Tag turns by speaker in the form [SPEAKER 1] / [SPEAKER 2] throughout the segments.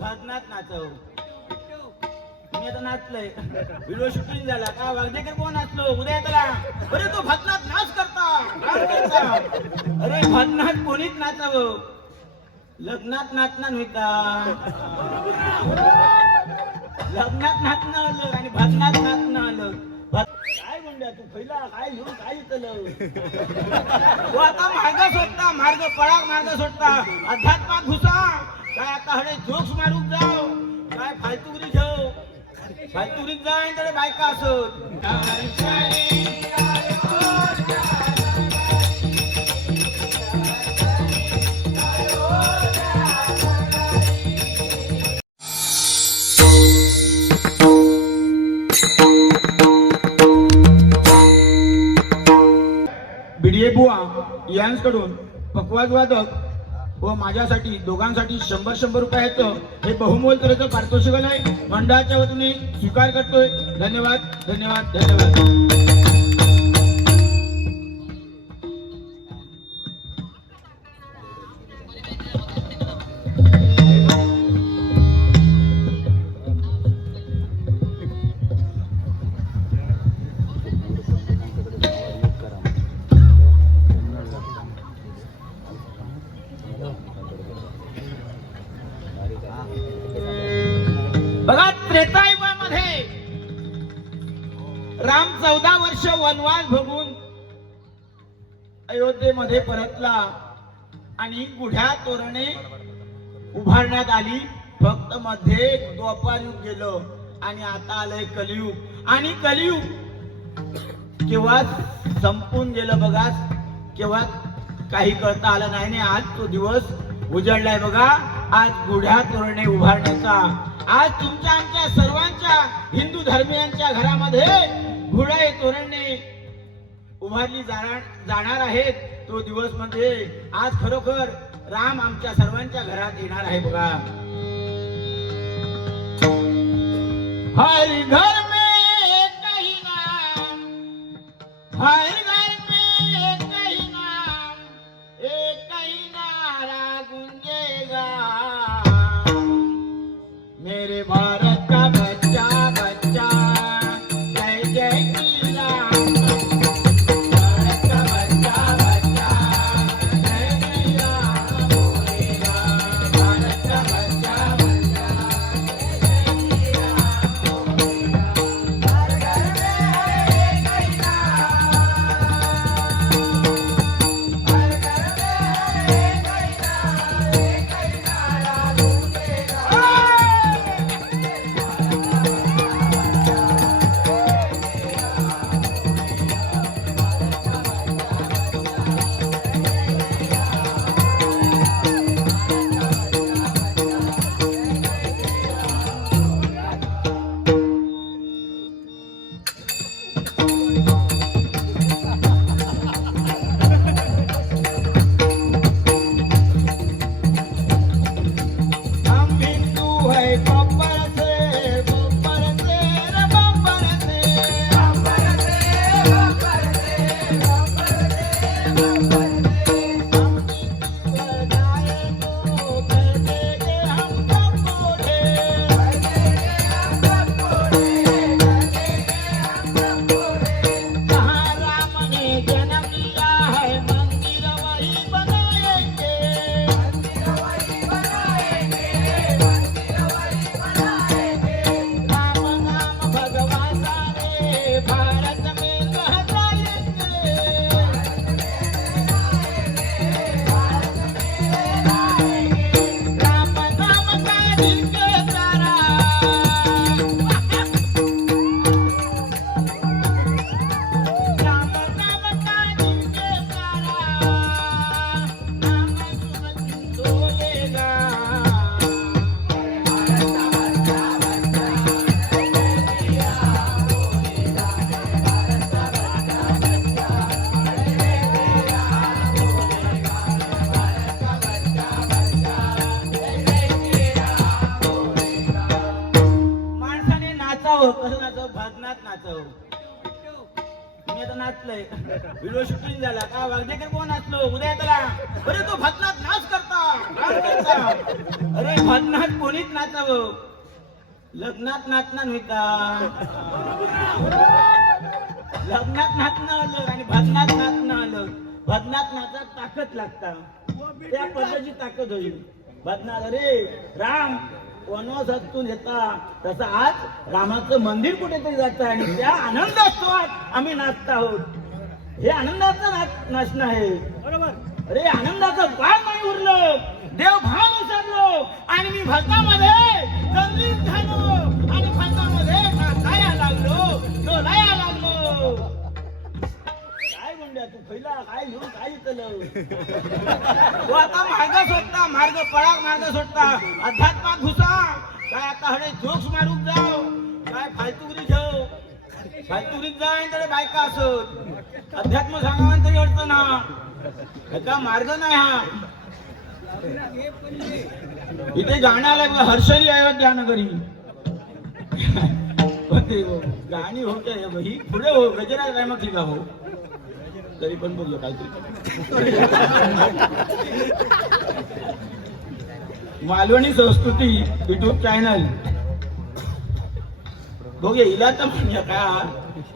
[SPEAKER 1] नाचावं कसं भजनात नाचावं. मी आता नाचलंय. Video shooting झाला. का वागदेकर कोण नाचलो उद्या त्याला अरे तो भजनात नाच करता. नाच करता. अरे भजनात कोणीच नाचावं? लग्नात नाचणार नव्हता लग्नात नाचणं आलं आणि भजनात नाचणं आलं. काय म्हणल्या तू? पहिला काय घेऊन काय इथलं? तो आता मार्ग सोडता मार्ग पळा मार्ग सोडता. अध्यात्मात घुसा. काय आता हडे जोक्स मारून जाव? काय फालतुगरी घेऊ? फालतुगरीत जाय तर बायका असत. बीडीए बुवा यांकडून पकवाज वादक व माझ्यासाठी दोघांसाठी शंभर शंभर रुपयाचं हे बहुमोल तऱ्हेचं पारितोषिक आहे मंडळाच्या वतीने स्वीकार करतोय. धन्यवाद धन्यवाद धन्यवाद. वनवास भोगून अयोध्येमध्ये परतला आणि गुढ्या तोरणे उभारण्यात आली. फक्त मध्ये द्वापारयुग गेलं आणि आता आलंय कलियुग. आणि कलियुग केव्हा संपून गेलं बघा केव्हा काही कळता आलं नाही आणि आज तो दिवस उजळलाय बघा. आज गुढ्या तोरणे उभारण्याचा आज तुमच्या आमच्या सर्वांच्या हिंदू धर्मियांच्या घरामध्ये गुढे तोरणे उभारली जाणार जाणार आहेत तो दिवस म्हणजे आज खरोखर राम आमच्या सर्वांच्या घरात येणार आहे बघा. हर घर में एक ही नाम हर नाचव. कसं नाचावं? भजनात नाचव. मी आता नाचलंय. व्हिडिओ शूटिंग झाला. का वागदेकर कोण नाचलो? उद्या त्याला अरे तो भजनात नाच करता. नाच करता. अरे भजनात कोणीच नाचावं? लग्नात नाचणार नाही का? लग्नात नाचणं आलं आणि भजनात नाचणं आलं भजनात नाचा ताकद लागता. त्या पदाची ताकद होईल. भजनात अरे राम वनवासातून येता तसं आज रामाचं मंदिर कुठेतरी जात आहे आणि त्या आनंदोत्सवात आम्ही नाचत आहोत. हे आनंदाचं नाच नाचणं आहे. बरोबर. अरे आनंदाचं बाळ नाही उरलं. देव भान विसरलो. आणि मी भजनामध्ये काय घेऊन काय तो आता मार्ग सोडता मार्ग पळा मार्ग सोडता. अध्यात्मात घुसा. काय आता हडे जोक्स मारूक जाव. काय फालतुगरी ठेव फालतुगरीत जाय तर बायका असत. अध्यात्म सांगावं तरी अडचण ना ह्याचा मार्ग नाही हा. इथे गाणं लागलं बघा, हर्षली अयोध्या नगरी पण ते गाणी हो काय ही पुढे हो गजराज काय मग ठीक हो तरी पण बोललो काहीतरी. मालवणी संस्कृती युट्यूब चॅनल बघे हिला तर म्हणजे का?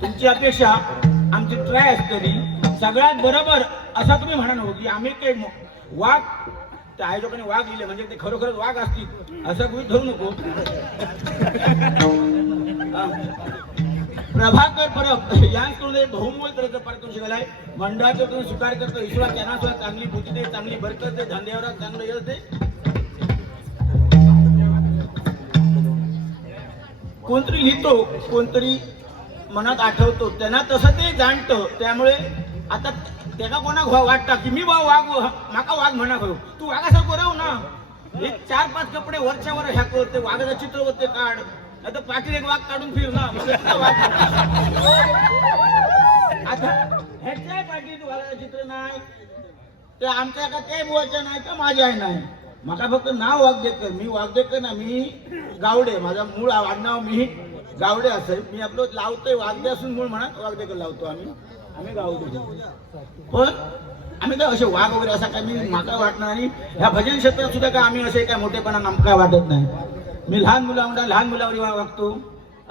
[SPEAKER 1] तुमची अपेक्षा आमची ट्राय असतली सगळ्यात बरोबर असा तुम्ही म्हणा नको हो की आम्ही काही वाघ त्या आयोजकाने वाघ लिहिले म्हणजे ते खरोखरच वाघ असतील. असं गृहित धरू नको. प्रभाकर परब यांकडून एक बहुमोल तऱ्हेचं पारितोषिक आलाय मंडळाच्या तुम्ही स्वीकार करतो. ईश्वर त्यांना सुद्धा चांगली बुद्धी दे चांगली बरकत दे धंद्यावर चांगलं यश दे. कोणतरी लिहितो कोणतरी मनात आठवतो. त्यांना तसं ते जाणतं. त्यामुळे आता त्याला कोणा वाटता की मी बा वाघ माका वाघ म्हणा करू तू वाघासारखं राहू ना. एक चार पाच कपडे वरच्या वर ह्या करते वाघाचं चित्र होते काढ. आता पाटील पाठीत एक वाघ काढून फिर ना आता ह्याच्या चित्र नाही. ते आमच्या का ते बुवाच्या नाही का माझ्या नाही. मला फक्त नाव वागदेकर. मी वागदेकर ना मी गावडे. माझा मूळ आडनाव मी गावडे असेल. मी आपलं लावतोय वागदे असून मूळ म्हणा वागदेकर लावतो आम्ही. आम्ही गावडे पण आम्ही काय असे वाघ वगैरे असा काय मी माका वाटणार आणि ह्या भजन क्षेत्रात सुद्धा काय आम्ही असे काय मोठेपणा नामका वाटत नाही. मी लहान मुला लहान मुलावर वागतो.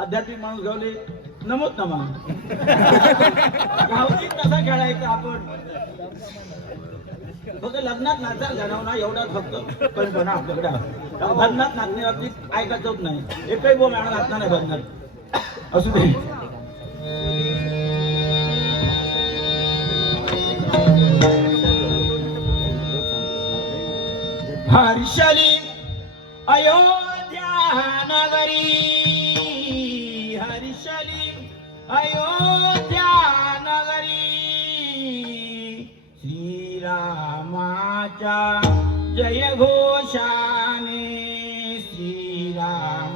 [SPEAKER 1] आध्यात्मिक माणूस गावले नमोत नमा. गावची कसा खेळायचा आपण. फक्त लग्नात नाचा जाणवणार ना एवढाच फक्त कल्पना आपल्याकडे लग्नात नाचण्या बाबतीत ऐकायचं होत नाही. एकही बो मॅडम नाचणार नाही लग्नात असू दे. हर्षली अयो! जय घोषाने श्रीरामाचा